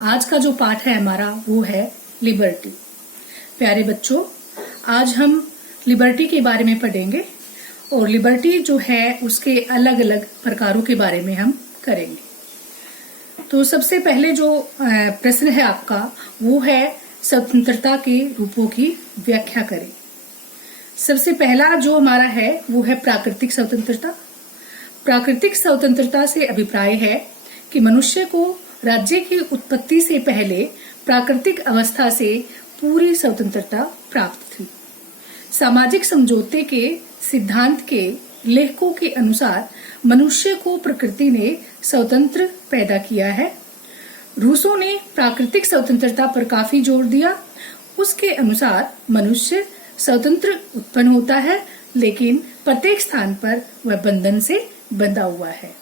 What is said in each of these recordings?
आज का जो पाठ है हमारा वो है लिबर्टी। प्यारे बच्चों, आज हम लिबर्टी के बारे में पढ़ेंगे और लिबर्टी जो है उसके अलग अलग प्रकारों के बारे में हम करेंगे। तो सबसे पहले जो प्रश्न है आपका वो है स्वतंत्रता के रूपों की व्याख्या करें। सबसे पहला जो हमारा है वो है प्राकृतिक स्वतंत्रता। प्राकृतिक स्वतंत्रता से अभिप्राय है कि मनुष्य को राज्य की उत्पत्ति से पहले प्राकृतिक अवस्था से पूरी स्वतंत्रता प्राप्त थी। सामाजिक समझौते के सिद्धांत के लेखकों के अनुसार मनुष्य को प्रकृति ने स्वतंत्र पैदा किया है। रूसो ने प्राकृतिक स्वतंत्रता पर काफी जोर दिया। उसके अनुसार मनुष्य स्वतंत्र उत्पन्न होता है, लेकिन प्रत्येक स्थान पर वह बंधन से बंधा हुआ है।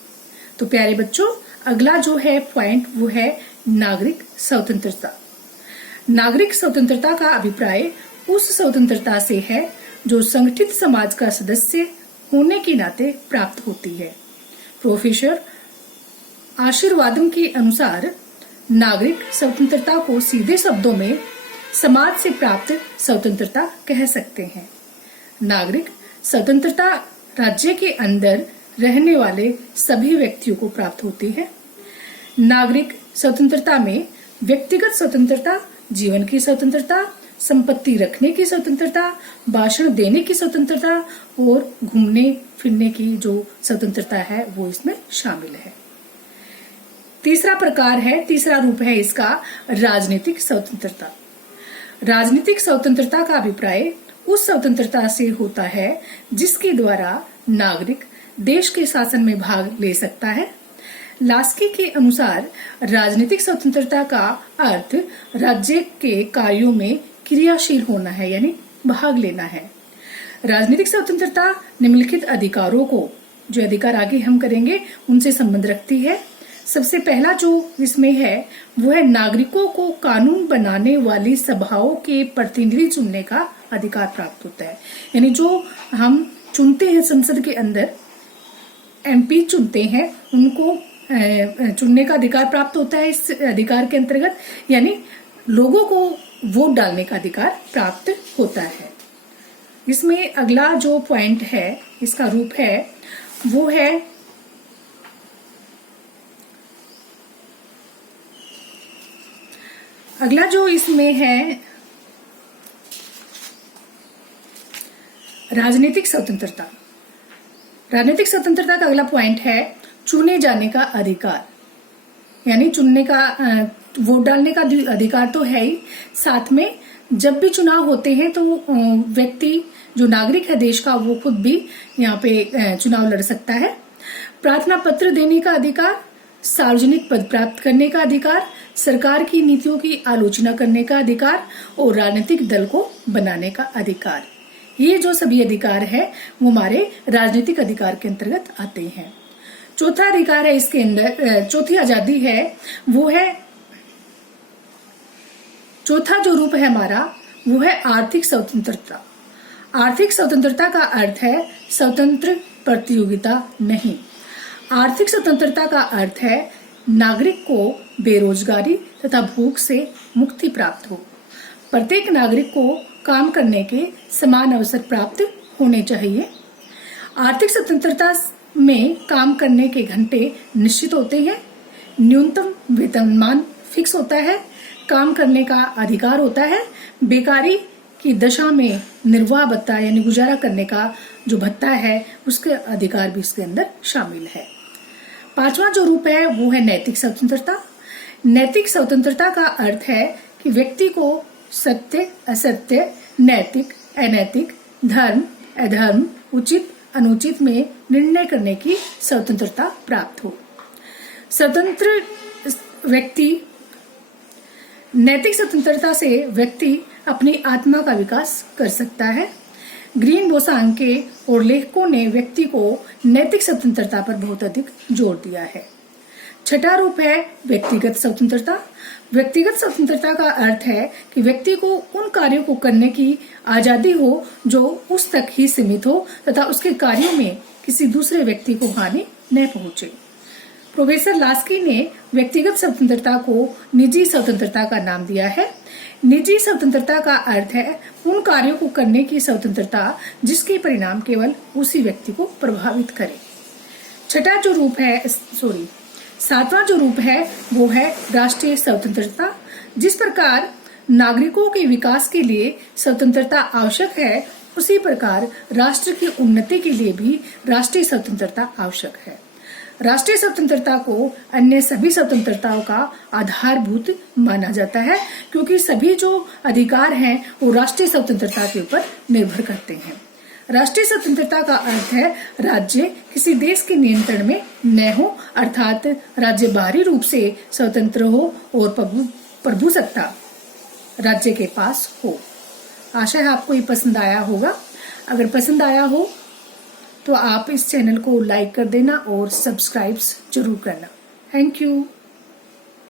तो प्यारे बच्चों, अगला जो है पॉइंट वो है नागरिक स्वतंत्रता। नागरिक स्वतंत्रता का अभिप्राय उस स्वतंत्रता से है जो संगठित समाज का सदस्य होने के नाते प्राप्त होती है। प्रोफेसर आशीर्वादम के अनुसार नागरिक स्वतंत्रता को सीधे शब्दों में समाज से प्राप्त स्वतंत्रता कह सकते हैं। नागरिक स्वतंत्रता राज्य के अंदर रहने वाले सभी व्यक्तियों को प्राप्त होती है। नागरिक स्वतंत्रता में व्यक्तिगत स्वतंत्रता, जीवन की स्वतंत्रता, संपत्ति रखने की स्वतंत्रता, भाषण देने की स्वतंत्रता और घूमने फिरने की जो स्वतंत्रता है वो इसमें शामिल है। तीसरा रूप है इसका राजनीतिक स्वतंत्रता। राजनीतिक स्वतंत्रता का अभिप्राय उस स्वतंत्रता से होता है जिसके द्वारा नागरिक देश के शासन में भाग ले सकता है। लास्की के अनुसार राजनीतिक स्वतंत्रता का अर्थ राज्य के कार्यों में क्रियाशील होना है, यानी भाग लेना है। राजनीतिक स्वतंत्रता निम्नलिखित अधिकारों को, जो अधिकार आगे हम करेंगे, उनसे संबंध रखती है। सबसे पहला जो इसमें है वो है नागरिकों को कानून बनाने वाली सभाओं के प्रतिनिधि चुनने का अधिकार प्राप्त होता है। यानी जो हम चुनते हैं, संसद के अंदर एमपी चुनते हैं, उनको चुनने का अधिकार प्राप्त होता है इस अधिकार के अंतर्गत, यानी लोगों को वोट डालने का अधिकार प्राप्त होता है। इसमें अगला जो पॉइंट है, इसका रूप है वो है अगला जो इसमें है राजनीतिक स्वतंत्रता। राजनीतिक स्वतंत्रता का अगला पॉइंट है चुने जाने का अधिकार। यानी चुनने का, वोट डालने का अधिकार तो है ही, साथ में जब भी चुनाव होते हैं तो व्यक्ति जो नागरिक है देश का वो खुद भी यहाँ पे चुनाव लड़ सकता है। प्रार्थना पत्र देने का अधिकार, सार्वजनिक पद प्राप्त करने का अधिकार, सरकार की नीतियों की आलोचना करने का अधिकार और राजनीतिक दल को बनाने का अधिकार। ये जो सभी अधिकार है वो हमारे राजनीतिक अधिकार के अंतर्गत आते हैं। चौथा अधिकार है इसके अंदर, चौथी आजादी है वो है, चौथा जो रूप है हमारा वो है आर्थिक स्वतंत्रता। आर्थिक स्वतंत्रता का अर्थ है स्वतंत्र प्रतियोगिता नहीं। आर्थिक स्वतंत्रता का अर्थ है नागरिक को बेरोजगारी तथा भूख से मुक्ति प्राप्त हो। प्रत्येक नागरिक को काम करने के समान अवसर प्राप्त होने चाहिए। आर्थिक स्वतंत्रता में काम करने के घंटे निश्चित होते हैं, न्यूनतम वेतनमान फिक्स होता है, काम करने का अधिकार होता है, बेकारी की दशा में निर्वाह भत्ता यानी गुजारा करने का जो भत्ता है उसके अधिकार भी इसके अंदर शामिल है। पांचवा जो रूप है वो है नैतिक स्वतंत्रता। नैतिक स्वतंत्रता का अर्थ है कि व्यक्ति को सत्य असत्य, नैतिक अनैतिक, धर्म अधर्म, उचित अनुचित में निर्णय करने की स्वतंत्रता प्राप्त हो। स्वतंत्र व्यक्ति, नैतिक स्वतंत्रता से व्यक्ति अपनी आत्मा का विकास कर सकता है। ग्रीन बोसांके और लेखकों ने व्यक्ति को नैतिक स्वतंत्रता पर बहुत अधिक जोर दिया है। छठा रूप है व्यक्तिगत स्वतंत्रता। व्यक्तिगत स्वतंत्रता का अर्थ है कि व्यक्ति को उन कार्यों को करने की आजादी हो जो उस तक ही सीमित हो तथा उसके कार्यों में किसी दूसरे व्यक्ति को हानि न पहुंचे। प्रोफेसर लास्की ने व्यक्तिगत स्वतंत्रता को निजी स्वतंत्रता का नाम दिया है। निजी स्वतंत्रता का अर्थ है उन कार्यों को करने की स्वतंत्रता जिसके परिणाम केवल उसी व्यक्ति को प्रभावित करे। सातवां जो रूप है वो है राष्ट्रीय स्वतंत्रता। जिस प्रकार नागरिकों के विकास के लिए स्वतंत्रता आवश्यक है, उसी प्रकार राष्ट्र की उन्नति के लिए भी राष्ट्रीय स्वतंत्रता आवश्यक है। राष्ट्रीय स्वतंत्रता को अन्य सभी स्वतंत्रताओं का आधारभूत माना जाता है, क्योंकि सभी जो अधिकार हैं वो राष्ट्रीय स्वतंत्रता के ऊपर निर्भर करते हैं। राष्ट्रीय स्वतंत्रता का अर्थ है राज्य किसी देश के नियंत्रण में न हो, अर्थात राज्य बाहरी रूप से स्वतंत्र हो और प्रभुसत्ता राज्य के पास हो। आशा है आपको ये पसंद आया होगा। अगर पसंद आया हो तो आप इस चैनल को लाइक कर देना और सब्सक्राइब जरूर करना। Thank you.